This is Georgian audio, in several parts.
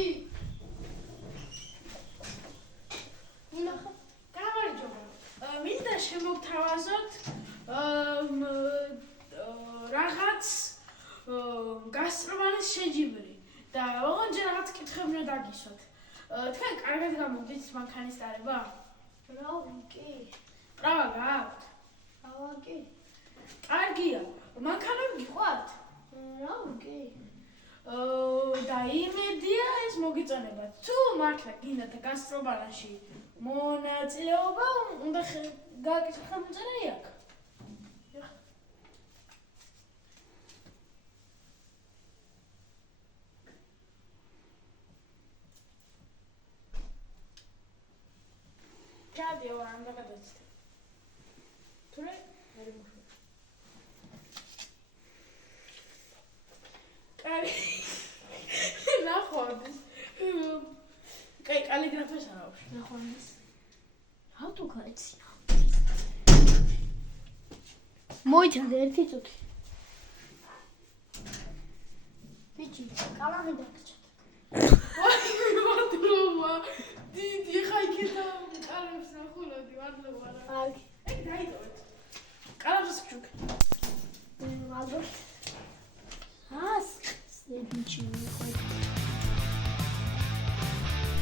მოდი. ნახე. გამარჯობა. მინდა შემოგთავაზოთ რაღაც გასტრომალის შეჯიბრი და ოღონდ რაღაც კითხვები უნდა დაგისვათ. თქვენ კარგად გამოგდით მანქანის დარება? რავი, კი. პრავა გაქვთ? რავა, კი. კარგია. მანქანები გიყვართ? რავი, კი. და იმედია ეს მოგიწონებათ. თუ მართლა გინდათ გასტრომალაში მონაწილეობა, უნდა გააკეთოთ ხელმოწერა აქ. Cadê o ano da cabeça? Tu lê? Ele morreu. Cara, na roda. Caligrafia não. Na roda. How to cut it? მოიჩანე ერთი წუთი. ბიჭი, კალაღი დაგჭირდა. ვადროვა. დიდი ხაიქეთა კალებს ნახულობდი, ვადროვა რა. კარგი. ეგ დაიდოვეთ. კალებს ჩუქ. ალბათ. ას, ბიჭი, ხოი.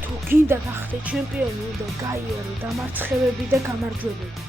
თუ გინდა გახდე ჩემპიონი, უნდა გაიარო დამარცხებები და გამარჯვებები.